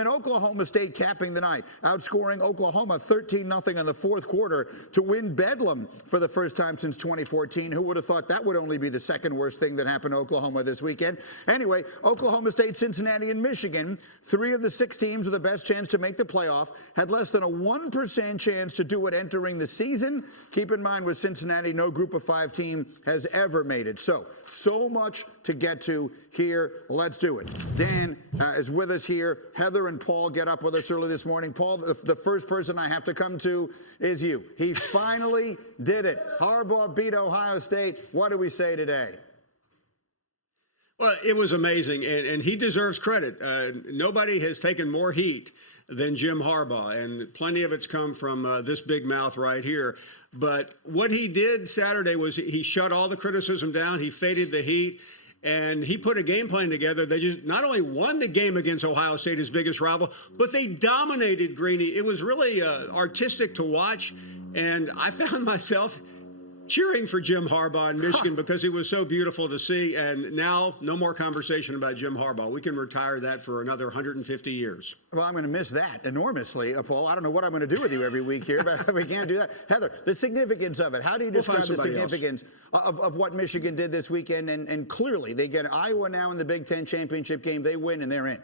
then Oklahoma State capping the night, outscoring Oklahoma 13-0 in the fourth quarter to win Bedlam for the first time since 2014. Who would have thought that would only be the second worst thing that happened to Oklahoma this weekend? Anyway, Oklahoma State, Cincinnati, and Michigan, 3 of the 6 teams with the best chance to make the playoff, had less than a 1% chance to do it entering the season. Keep in mind, with Cincinnati, no Group of 5 team has ever made it. So much to get to here. Let's do it. Dan is with us here. Heather and Paul get up with us early this morning. Paul, the first person I have to come to is you. He finally did it. Harbaugh beat Ohio State. What do we say today? Well, it was amazing, and he deserves credit. Nobody has taken more heat than Jim Harbaugh, and plenty of it's come from this big mouth right here. But what he did Saturday was he shut all the criticism down. He faded the heat, and he put a game plan together. They just not only won the game against Ohio State, his biggest rival, but they dominated Greeny. It was really artistic to watch, and I found myself cheering for Jim Harbaugh in Michigan because it was so beautiful to see. And now, no more conversation about Jim Harbaugh. We can retire that for another 150 years. Well, I'm going to miss that enormously, Paul. I don't know what I'm going to do with you every week here, but we can't do that. Heather, the significance of it. How do you describe the significance of what Michigan did this weekend? And clearly, they get Iowa now in the Big Ten championship game. They win, and they're in.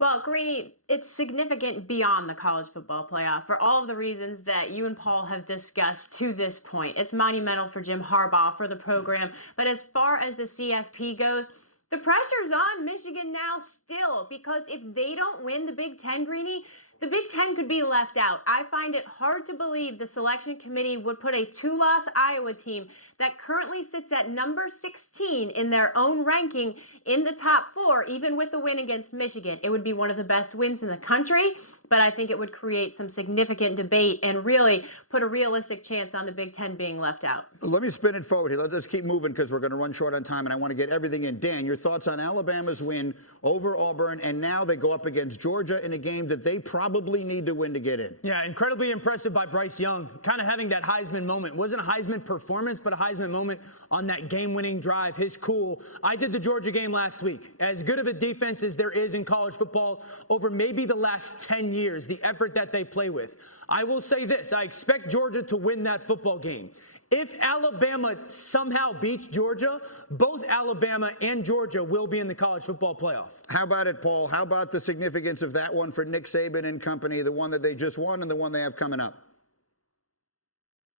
Well, Greeny, it's significant beyond the college football playoff for all of the reasons that you and Paul have discussed to this point. It's monumental for Jim Harbaugh, for the program. But as far as the CFP goes, the pressure's on Michigan now still, because if they don't win the Big Ten, Greeny, the Big Ten could be left out. I find it hard to believe the selection committee would put a 2-loss Iowa team that currently sits at number 16 in their own ranking in the top 4, even with the win against Michigan. It would be one of the best wins in the country, but I think it would create some significant debate and really put a realistic chance on the Big Ten being left out. Let me spin it forward here. Let's keep moving because we're going to run short on time, and I want to get everything in. Dan, your thoughts on Alabama's win over Auburn, and now they go up against Georgia in a game that they probably need to win to get in. Yeah, incredibly impressive by Bryce Young, kind of having that Heisman moment. Wasn't a Heisman performance, but a Heisman moment on that game-winning drive. His cool. I did the Georgia game last week. As good of a defense as there is in college football over maybe the last 10 years, the effort that they play with. I will say this, I expect Georgia to win that football game. If Alabama somehow beats Georgia, both Alabama and Georgia will be in the college football playoff. How about it, Paul? How about the significance of that one for Nick Saban and company, the one that they just won and the one they have coming up?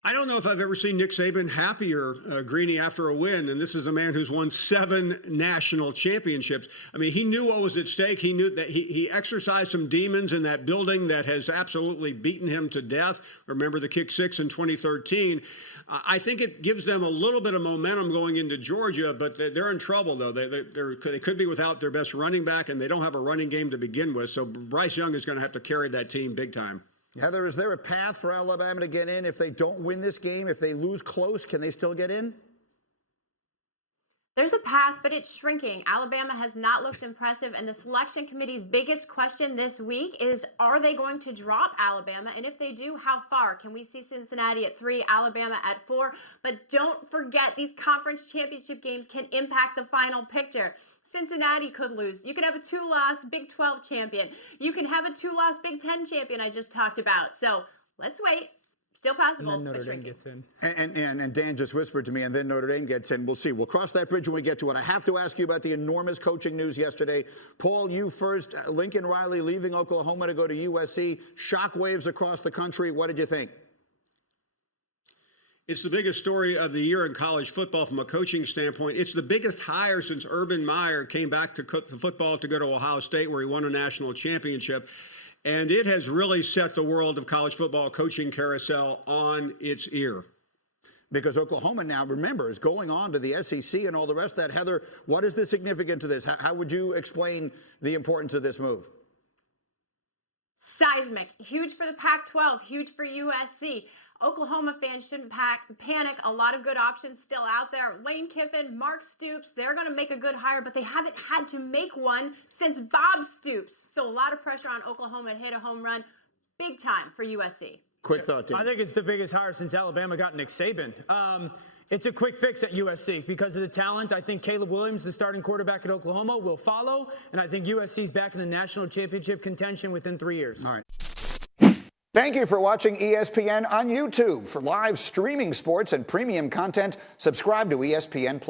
I don't know if I've ever seen Nick Saban happier, Greeny, after a win. And this is a man who's won 7 national championships. I mean, he knew what was at stake. He knew that he exercised some demons in that building that has absolutely beaten him to death. Remember the kick 6 in 2013. I think it gives them a little bit of momentum going into Georgia, but they're in trouble, though. They could be without their best running back, and they don't have a running game to begin with. So Bryce Young is going to have to carry that team big time. Heather, is there a path for Alabama to get in? If they don't win this game, if they lose close, can they still get in? There's a path, but it's shrinking. Alabama has not looked impressive, and the selection committee's biggest question this week is, are they going to drop Alabama? And if they do, how far? Can we see Cincinnati at 3, Alabama at 4? But don't forget, these conference championship games can impact the final picture. Cincinnati could lose. You could have a 2-loss Big 12 champion. You can have a 2-loss Big 10 champion I just talked about. So let's wait. Still possible. And then Notre Dame gets in. And Dan just whispered to me, and then Notre Dame gets in. We'll see. We'll cross that bridge when we get to it. I have to ask you about the enormous coaching news yesterday. Paul, you first. Lincoln Riley leaving Oklahoma to go to USC. Shockwaves across the country. What did you think? It's the biggest story of the year in college football from a coaching standpoint. It's the biggest hire since Urban Meyer came back to football to go to Ohio State, where he won a national championship. And it has really set the world of college football coaching carousel on its ear. Because Oklahoma now, remember, is going on to the SEC and all the rest of that. Heather, what is the significance of this? How would you explain the importance of this move? Seismic. Huge for the Pac-12. Huge for USC. Oklahoma fans shouldn't panic. A lot of good options still out there. Lane Kiffin, Mark Stoops, they're going to make a good hire, but they haven't had to make one since Bob Stoops. So a lot of pressure on Oklahoma to hit a home run. Big time for USC. Quick thought, Tim. I think it's the biggest hire since Alabama got Nick Saban. It's a quick fix at USC because of the talent. I think Caleb Williams, the starting quarterback at Oklahoma, will follow, and I think USC's back in the national championship contention within 3 years. All right. Thank you for watching ESPN on YouTube. For live streaming sports and premium content, subscribe to ESPN+.